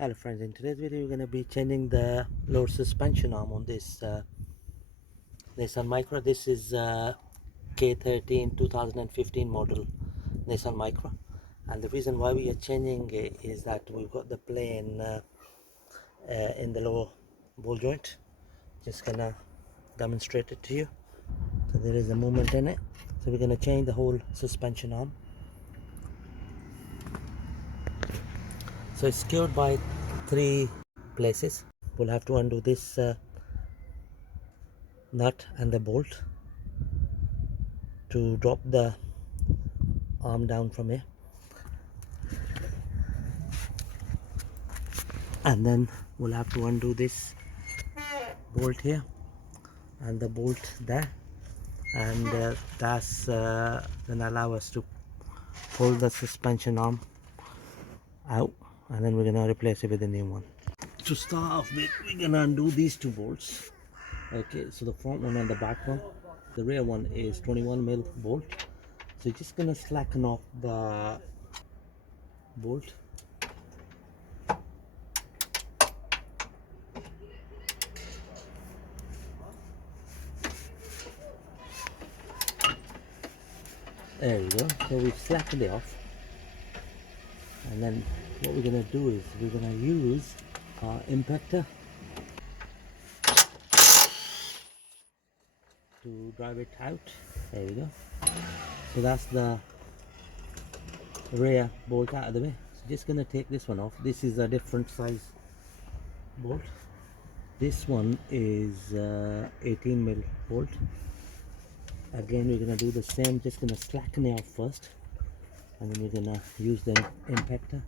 Hello friends, in today's video we're going to be changing the lower suspension arm on this Nissan Micra. This is K13 2015 model Nissan Micra, and the reason why we are changing it is that we've got the play in the lower ball joint. Just gonna demonstrate it to you. So there is a movement in it, so we're going to change the whole suspension arm. So it's secured by 3 places. We'll have to undo this nut and the bolt to drop the arm down from here, and then we'll have to undo this bolt here and the bolt there, and that's gonna allow us to pull the suspension arm out, and then we're gonna replace it with a new one. To start off with, we're gonna undo these 2 bolts. Okay, so the front one and the back one. The rear one is 21mm bolt, so you're just gonna slacken off the bolt. There we go. So we've slackened it off, and then what we're gonna do is we're gonna use our impactor to drive it out. There we go. So that's the rear bolt out of the way. So just gonna take this one off. This is a different size bolt. This one is 18mm bolt. Again, we're gonna do the same. Just gonna slacken it off first, and then we're gonna use the impactor.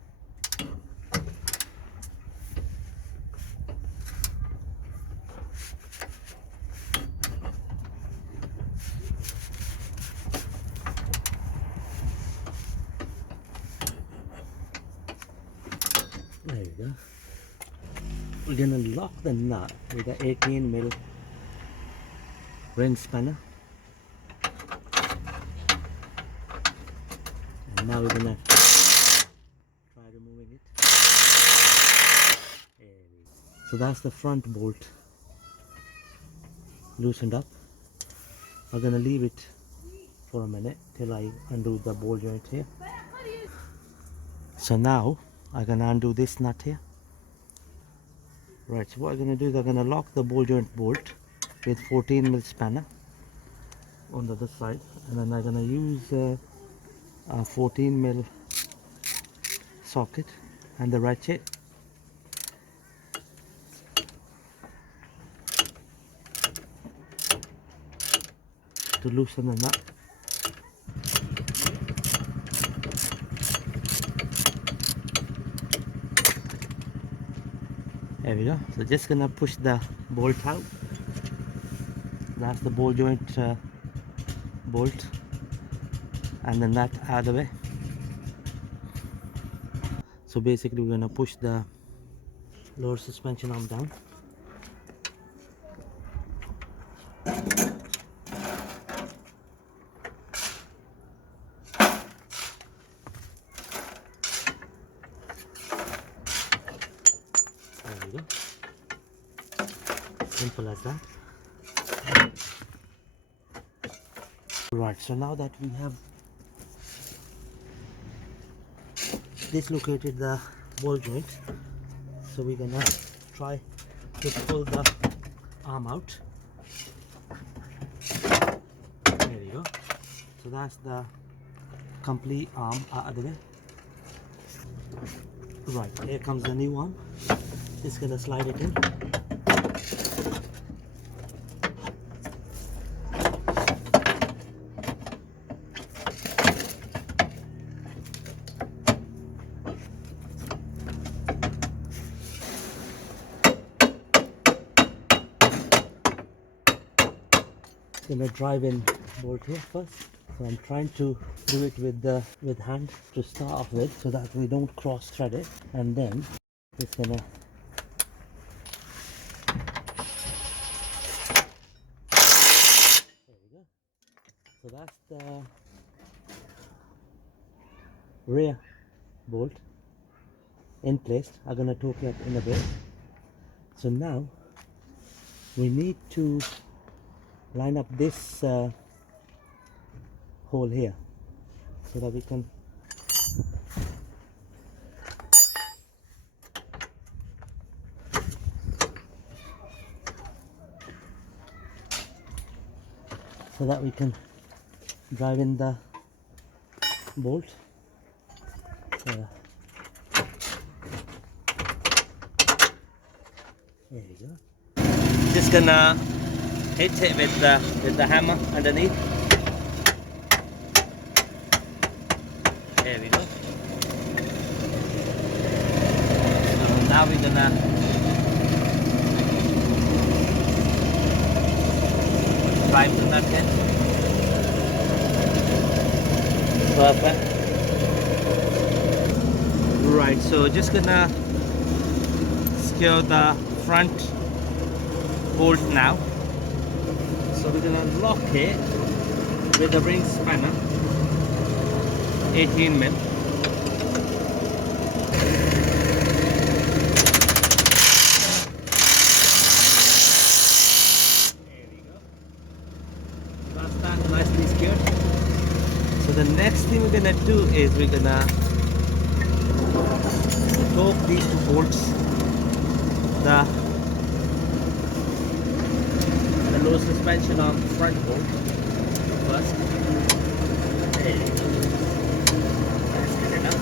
There we go. We're gonna lock the nut with the 18mm ring spanner, and now we're gonna try removing it. There we go. So that's the front bolt loosened up. I'm gonna leave it for a minute till I undo the ball joint here. So now I'm gonna undo this nut here. Right, so what I'm gonna do is I'm gonna lock the ball joint bolt with 14mm spanner on the other side, and then I'm gonna use a 14mm socket and the ratchet to loosen the nut. There we go. So just gonna push the bolt out. That's the ball joint bolt, and the nut out of the way. So basically we're gonna push the lower suspension arm down. There we go. Simple as that. Right, so now that we have dislocated the ball joint, so we're gonna try to pull the arm out. There we go. So that's the complete arm out of the way. Right, here comes the new arm. Just gonna slide it in. Gonna drive in bolt here first. So I'm trying to do it with hand to start off with, so that we don't cross thread it, and then just gonna there we go. So that's the rear bolt. in place. I'm gonna talk you up in a bit. So now we need to line up this hole here so that we can drive in the bolt. There we go. Just gonna hit it with the hammer underneath. There we go. So now we're gonna drive the nut in. Perfect. Right, so just gonna secure the front bolt now. So we're gonna lock it with the ring spanner, 18 mil. There we go. That's that nicely secured. So the next thing we're gonna do is we're gonna torque these two bolts, the low suspension on the front bolt first. There you go. Let's get it up.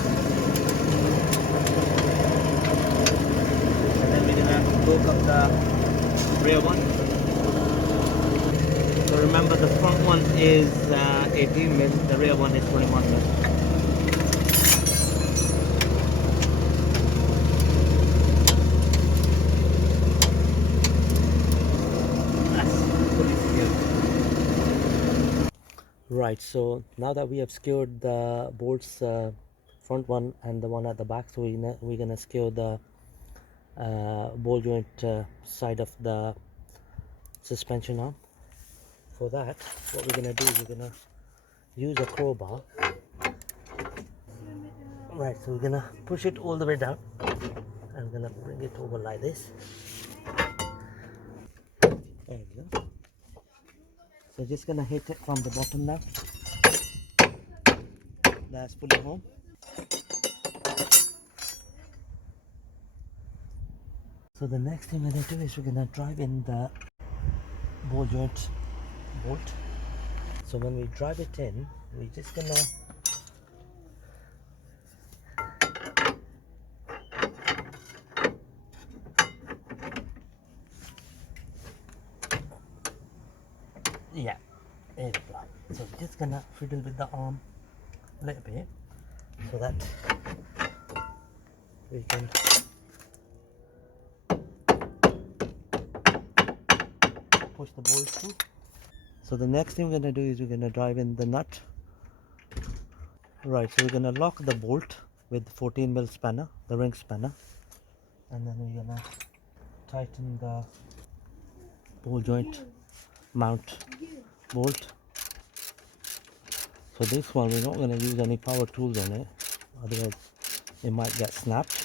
And then we're gonna torque up the rear one. So remember, the front one is 18 mil, the rear one is 21 mil. Right, so now that we have secured the bolts, front one and the one at the back, so we're gonna secure the ball joint side of the suspension arm. For that, what we're gonna do is we're gonna use a crowbar. Right, so we're gonna push it all the way down. I'm gonna bring it over like this. There we go. So just gonna hit it from the bottom now. That's fully home. So the next thing we're gonna do is we're gonna drive in the ball joint bolt. So when we drive it in, we're just gonna yeah, there we go. So we're just gonna fiddle with the arm a little bit so that we can push the bolt through. So the next thing we're gonna do is we're gonna drive in the nut. Right, so we're gonna lock the bolt with 14 mil spanner, the ring spanner, and then we're gonna tighten the ball joint mount bolt. So this one we're not going to use any power tools on it, otherwise it might get snapped.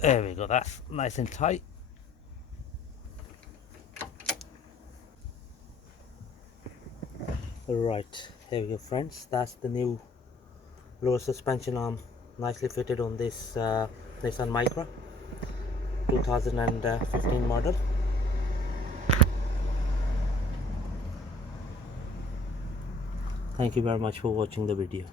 There we go, that's nice and tight. Right, here we go friends, that's the new lower suspension arm nicely fitted on this Nissan Micra 2015 model. Thank you very much for watching the video.